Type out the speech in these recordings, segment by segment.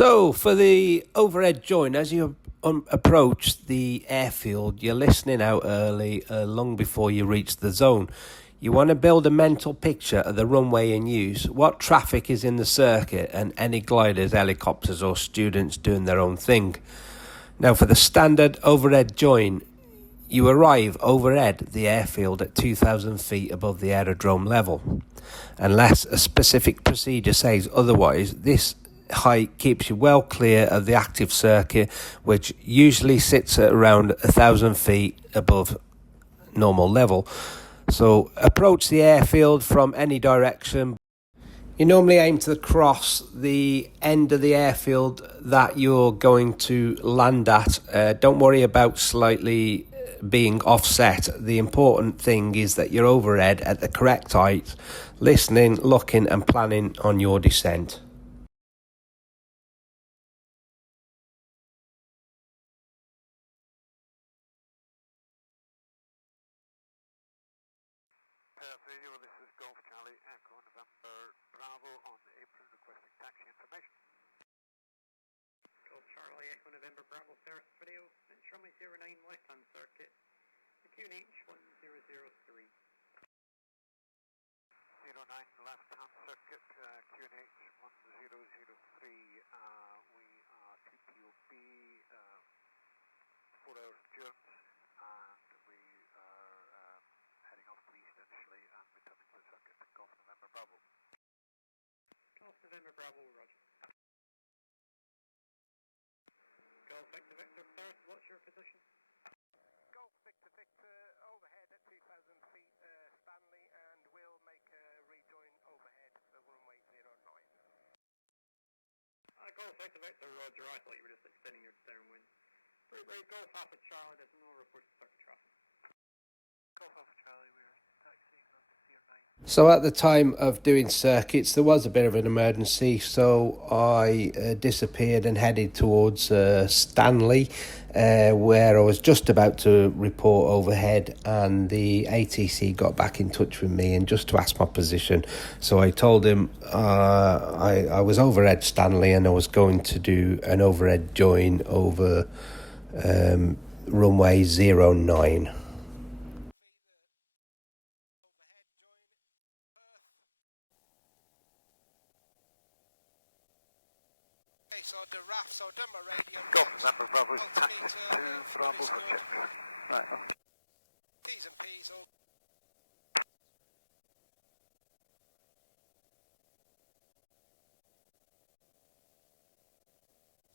So, for the overhead join, as you approach the airfield, you're listening out early, long before you reach the zone. You want to build a mental picture of the runway in use, what traffic is in the circuit, and any gliders, helicopters, or students doing their own thing. Now, for the standard overhead join, you arrive overhead the airfield at 2,000 feet above the aerodrome level. Unless a specific procedure says otherwise, this height keeps you well clear of the active circuit, which usually sits at around 1,000 feet above normal level. So approach the airfield from any direction. You normally aim to cross the end of the airfield that you're going to land at. Don't worry about slightly being offset. The important thing is that you're overhead at the correct height, listening, looking and planning on your descent. This is Golf Charlie, Echo November Bravo on apron requesting taxi information. Golf Charlie, Echo November Bravo, first video. It's runway 09 left-hand circuit. The QNH 1003. 09 left-hand circuit, QNH 1003. We are TPOB, 4 hours adjourned, and we are heading off to the east initially and returning to the circuit. Golf November Bravo. Golf November Bravo, roger. Golf Victor Victor first, what's your position? Golf Victor Victor, overhead at 2,000 feet, Stanley, and we'll make a rejoin overhead for runway 09. Golf Victor Victor, roger. I thought you were just extending your downwind. Very Golf Alpha Charlie, there's no reported circuit traffic. Golf Alpha Charlie, we're taxiing on to C09. So at the time of doing circuits, there was a bit of an emergency, so I disappeared and headed towards Stanley, where I was just about to report overhead, and the ATC got back in touch with me and just to ask my position. So I told him I was overhead Stanley and I was going to do an overhead join over runway 09. So the RAF, so done my radio. Golf November Bravo is taxi to Bravo for check. Right. T's and P's all.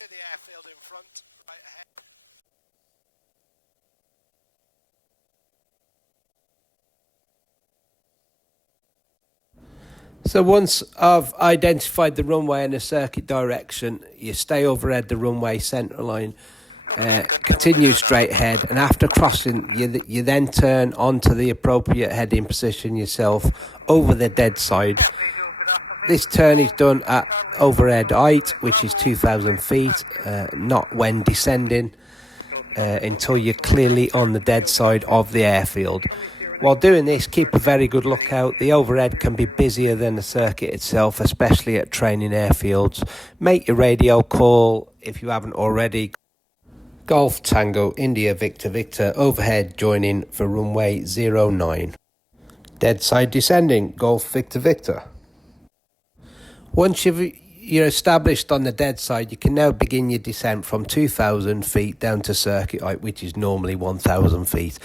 To the airfield in front, right ahead. So once I've identified the runway and the circuit direction, you stay overhead the runway centre line, continue straight ahead, and after crossing, you then turn onto the appropriate heading position yourself over the dead side. This turn is done at overhead height, which is 2,000 feet, not when descending, until you're clearly on the dead side of the airfield. While doing this, keep a very good lookout. The overhead can be busier than the circuit itself, especially at training airfields. Make your radio call if you haven't already. Golf Tango India Victor Victor, overhead joining for runway 09. Dead side descending, Golf Victor Victor. Once you're established on the dead side, you can now begin your descent from 2,000 feet down to circuit height, which is normally 1,000 feet.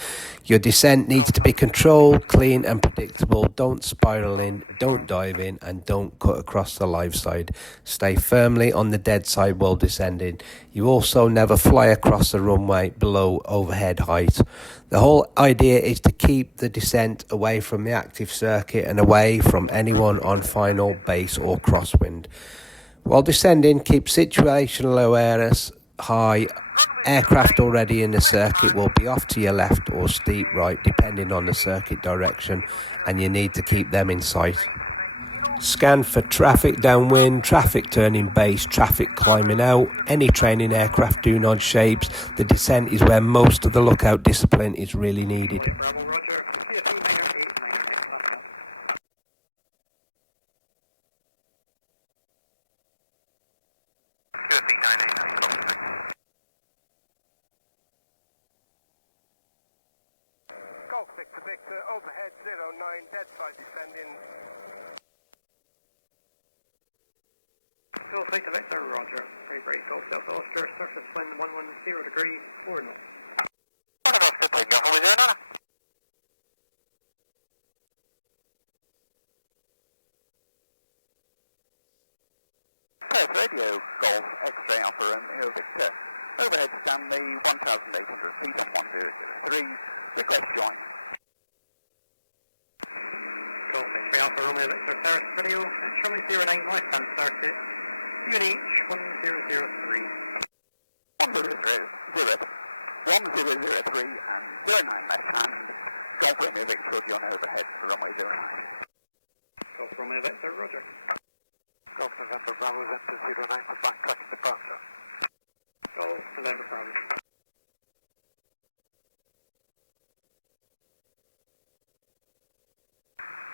Your descent needs to be controlled, clean and predictable. Don't spiral in, don't dive in, and don't cut across the live side. Stay firmly on the dead side while descending. You also never fly across the runway below overhead height. The whole idea is to keep the descent away from the active circuit and away from anyone on final, base or crosswind. While descending, keep situational awareness high. Aircraft already in the circuit will be off to your left or steep right, depending on the circuit direction, and you need to keep them in sight. Scan for traffic downwind, traffic turning base, traffic climbing out, any training aircraft doing odd shapes. The descent is where most of the lookout discipline is really needed. Bravo, roger. Victor Victor, overhead 09, dead side descending. Golf Victor Victor, roger. Very brave, Golf Delta Oscar, surface wind 110 degrees, 4 knots. Radio, Golf, X-ray Alpha Romeo Victor. Overhead Stanley, 1,800 feet on 1003, request join. Golf X-ray Alpha Romeo Victor, Paris Radio, instrument 09, left-hand circuit, UNH 1003. 1003 and 09 left-hand, Golf Romeo Victor will be on overhead, runway 09. Golf Romeo Victor, roger. Golf November Bravo Victor 09 for back departure. Golf November Bravo.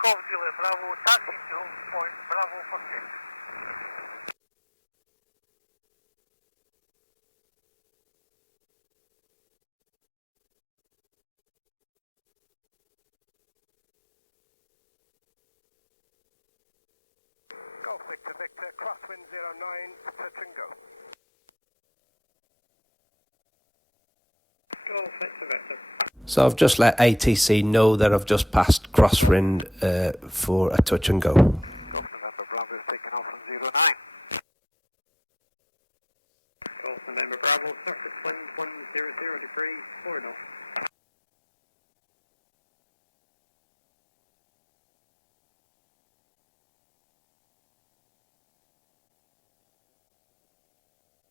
Golf Juliet Bravo, taxi to home point, Bravo for 6. Golf Victor Victor, crosswind 09, touch and go. Golf Victor Victor. So I've just let ATC know that I've just passed crosswind for a touch and go. Golf November Bravo is taken off from 09. Golf November Bravo, surface wind 100 degrees, 4 knots.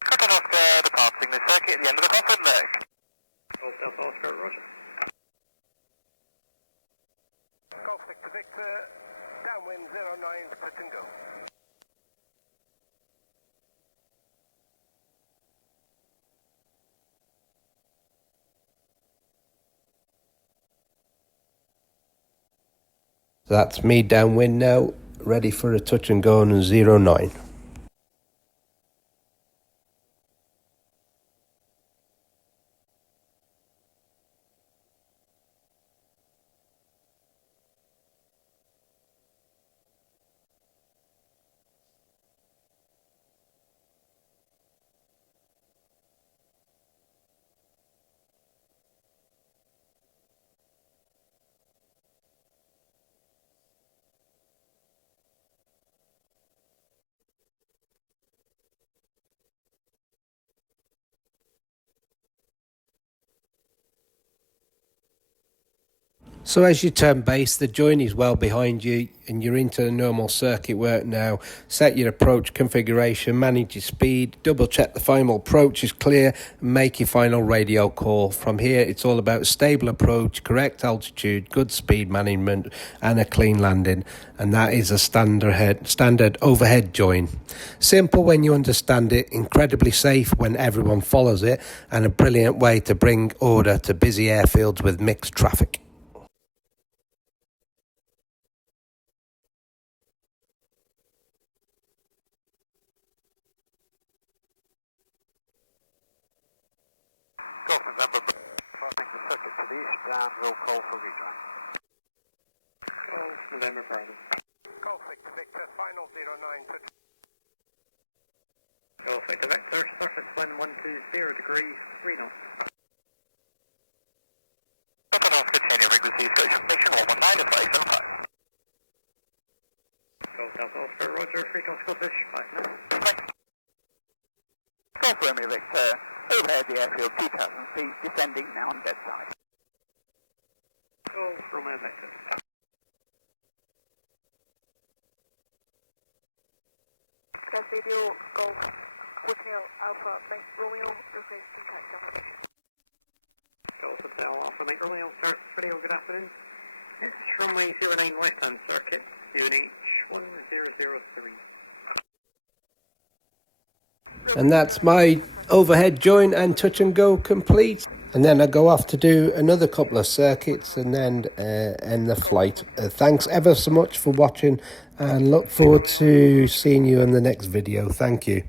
Cutting off departing the circuit at the end of the crosswind leg. Golf Delta Oscar, roger. Golf Victor Victor, downwind 09, touch and go. That's me downwind now, ready for a touch and go on 09. So as you turn base, the join is well behind you and you're into the normal circuit work now. Set your approach configuration, manage your speed, double check the final approach is clear and make your final radio call. From here, it's all about stable approach, correct altitude, good speed management and a clean landing. And that is a standard overhead join. Simple when you understand it, incredibly safe when everyone follows it, and a brilliant way to bring order to busy airfields with mixed traffic. Golf November, crossing the circuit to the east and roll call for rejoin. Golf November Bravo. Golf Victor Victor, final 09, touch. Golf Victor Victor, surface wind 120 degrees, 3 knots. Cutting off Catania frequency, station 119 575. Golf Delta Oscar, roger. Free Golf Scottish, 5 knots. Golf Romeo Victor, overhead the airfield 2,000 feet, descending now on dead side. Golf Romeo Victor. Test radio, Golf, Hotel Alpha, Mike Romeo, request contact information. Golf Hotel Alpha Mike Romeo, start video, good afternoon. It's runway 09 left-hand circuit, UNH 1003. And that's my overhead join and touch and go complete. And then I go off to do another couple of circuits and then end the flight. Thanks ever so much for watching and look forward to seeing you in the next video. Thank you.